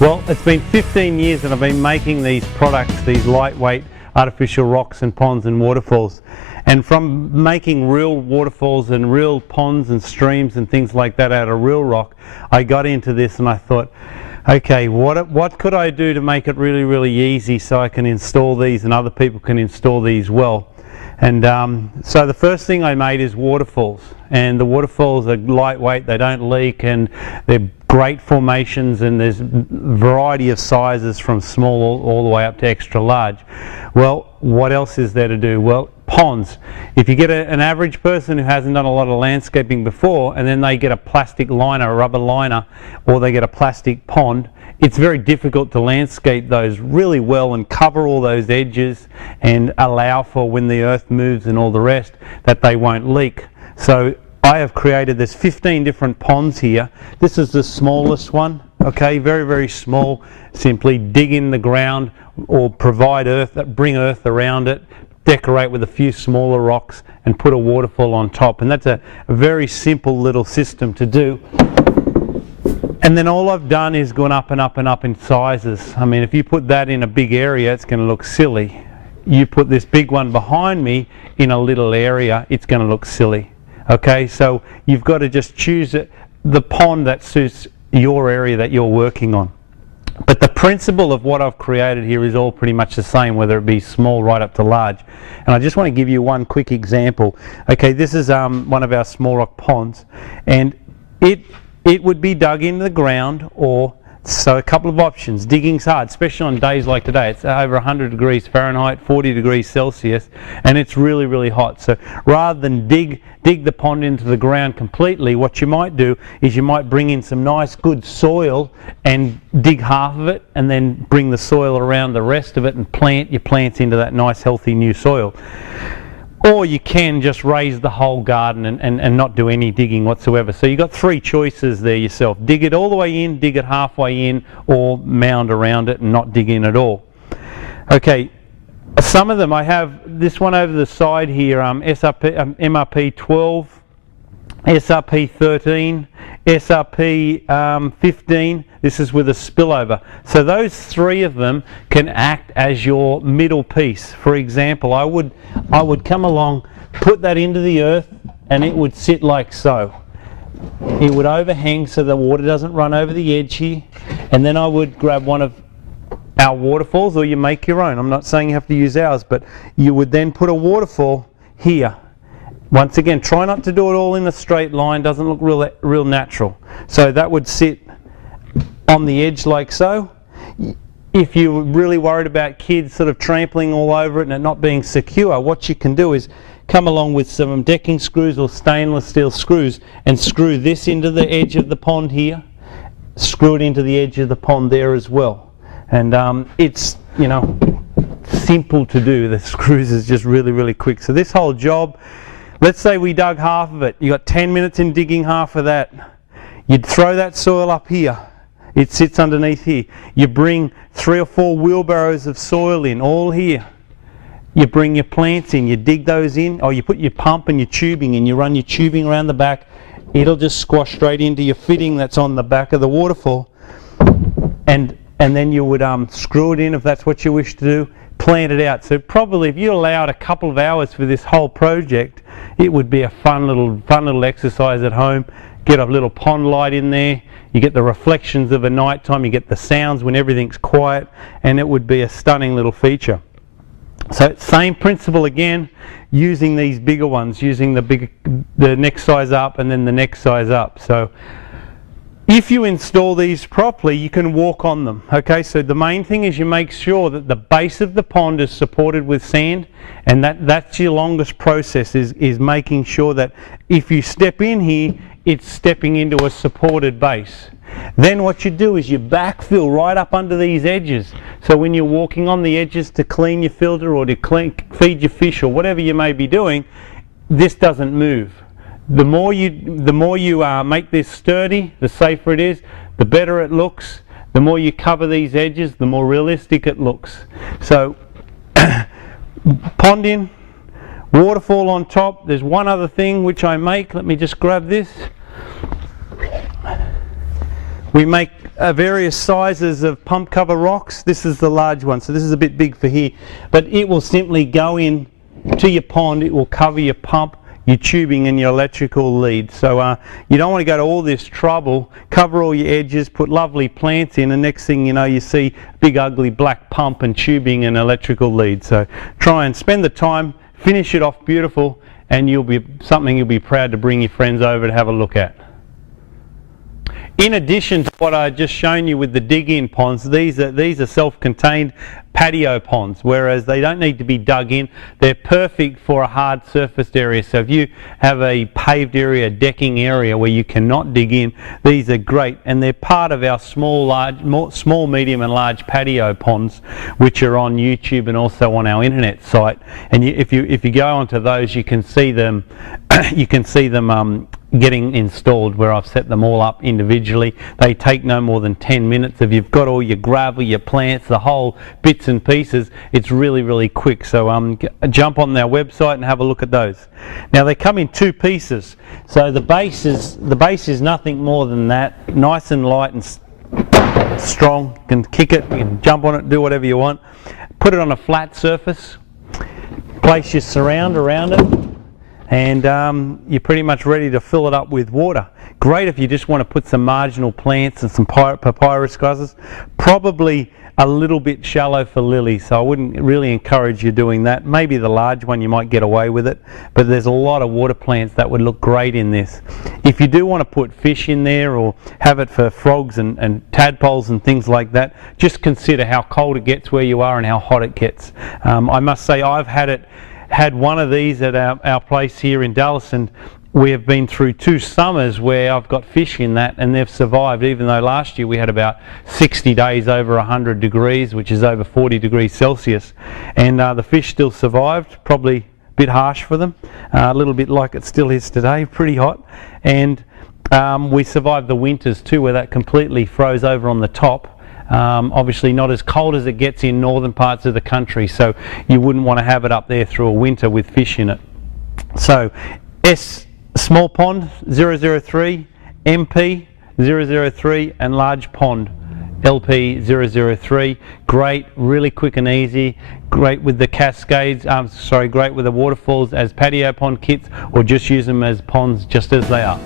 Well, it's been 15 years and I've been making these products, these lightweight artificial rocks and ponds and waterfalls. And from making real waterfalls and real ponds and streams and things like that out of real rock, I got into this and I thought, okay, what could I do to make it really, really easy so I can install these and other people can install these well. And so the first thing I made is waterfalls, and the waterfalls are lightweight, they don't leak, and they're great formations, and there's a variety of sizes from small all the way up to extra large. Well, what else is there to do? Well, ponds. If you get an average person who hasn't done a lot of landscaping before, and then they get a plastic liner, a rubber liner, or they get a plastic pond, it's very difficult to landscape those really well and cover all those edges and allow for when the earth moves and all the rest that they won't leak. So I have created, there's 15 different ponds here. This is the smallest one, okay, very, very small. Simply dig in the ground or provide earth, bring earth around it, decorate with a few smaller rocks and put a waterfall on top. And that's a very simple little system to do. And then all I've done is gone up and up and up in sizes. I mean, if you put that in a big area, it's going to look silly. You put this big one behind me in a little area, it's going to look silly. Okay, so you've got to just choose the pond that suits your area that you're working on. But the principle of what I've created here is all pretty much the same, whether it be small right up to large. And I just want to give you one quick example. Okay, this is one of our small rock ponds, and it would be dug into the ground, or so a couple of options. Digging's hard, especially on days like today. It's over 100 degrees Fahrenheit, 40 degrees Celsius, and it's really, really hot. So rather than dig the pond into the ground completely, what you might do is you might bring in some nice good soil and dig half of it, and then bring the soil around the rest of it and plant your plants into that nice healthy new soil. Or you can just raise the whole garden and not do any digging whatsoever. So you've got three choices there yourself. Dig it all the way in, dig it halfway in, or mound around it and not dig in at all. Okay, some of them, I have this one over the side here, MRP 12, SRP 13, SRP 15. This is with a spillover. So those three of them can act as your middle piece. For example, I would come along, put that into the earth, and it would sit like so. It would overhang so the water doesn't run over the edge here, and then I would grab one of our waterfalls, or you make your own. I'm not saying you have to use ours, but you would then put a waterfall here. Once again, try not to do it all in a straight line, doesn't look real natural. So that would sit on the edge like so. If you're really worried about kids sort of trampling all over it and it not being secure, what you can do is come along with some decking screws or stainless steel screws and screw this into the edge of the pond here, screw it into the edge of the pond there as well. And it's, you know, simple to do. The screws is just really, really quick. So this whole job, let's say we dug half of it. You got 10 minutes in digging half of that. You'd throw that soil up here. It sits underneath here. You bring 3 or 4 wheelbarrows of soil in, all here. You bring your plants in, you dig those in, or you put your pump and your tubing in, you run your tubing around the back. It'll just squash straight into your fitting that's on the back of the waterfall. And then you would screw it in if that's what you wish to do, plant it out. So probably if you allowed a couple of hours for this whole project, it would be a fun little exercise at home. Get a little pond light in there, you get the reflections of a night time, you get the sounds when everything's quiet, and it would be a stunning little feature. So same principle again, using these bigger ones, using the next size up and then the next size up. So if you install these properly, you can walk on them. Okay, so the main thing is you make sure that the base of the pond is supported with sand, and that's your longest process, is making sure that if you step in here, it's stepping into a supported base. Then what you do is you backfill right up under these edges. So when you're walking on the edges to clean your filter or to feed your fish or whatever you may be doing, this doesn't move. The more you make this sturdy, the safer it is, the better it looks. The more you cover these edges, the more realistic it looks. So pond in, waterfall on top. There's one other thing which I make. Let me just grab this. We make various sizes of pump cover rocks. This is the large one, so this is a bit big for here, but it will simply go in to your pond. It will cover your pump, your tubing and your electrical lead. So you don't want to go to all this trouble, cover all your edges, put lovely plants in, and next thing you know you see big ugly black pump and tubing and electrical lead. So try and spend the time, finish it off beautiful, and you'll be proud to bring your friends over to have a look at. In addition to what I just shown you with the dig-in ponds, these are self-contained patio ponds, whereas they don't need to be dug in. They're perfect for a hard surfaced area. So if you have a paved area, decking area where you cannot dig in, these are great, and they're part of our small, medium and large patio ponds, which are on YouTube and also on our internet site. And if you go onto those, you can see them. You can see them getting installed, where I've set them all up individually. They take no more than 10 minutes. If you've got all your gravel, your plants, the whole bits and pieces, it's really quick. So jump on their website and have a look at those. Now they come in two pieces. So the base is nothing more than that, nice and light and strong. You can kick it, you can jump on it, do whatever you want. Put it on a flat surface, place your surround around it, and you're pretty much ready to fill it up with water. Great if you just want to put some marginal plants and some papyrus grasses. Probably a little bit shallow for lilies, so I wouldn't really encourage you doing that. Maybe the large one you might get away with it, but there's a lot of water plants that would look great in this. If you do want to put fish in there or have it for frogs and tadpoles and things like that, just consider how cold it gets where you are and how hot it gets. I must say I've had one of these at our place here in Dallas, and we have been through 2 summers where I've got fish in that, and they've survived, even though last year we had about 60 days over 100 degrees, which is over 40 degrees Celsius, and the fish still survived. Probably a bit harsh for them, a little bit like it still is today, pretty hot. And we survived the winters too, where that completely froze over on the top. Obviously not as cold as it gets in northern parts of the country, so you wouldn't want to have it up there through a winter with fish in it. So S small pond 003, MP 003, and large pond LP 003. Great, really quick and easy. Great with the cascades, great with the waterfalls as patio pond kits, or just use them as ponds just as they are.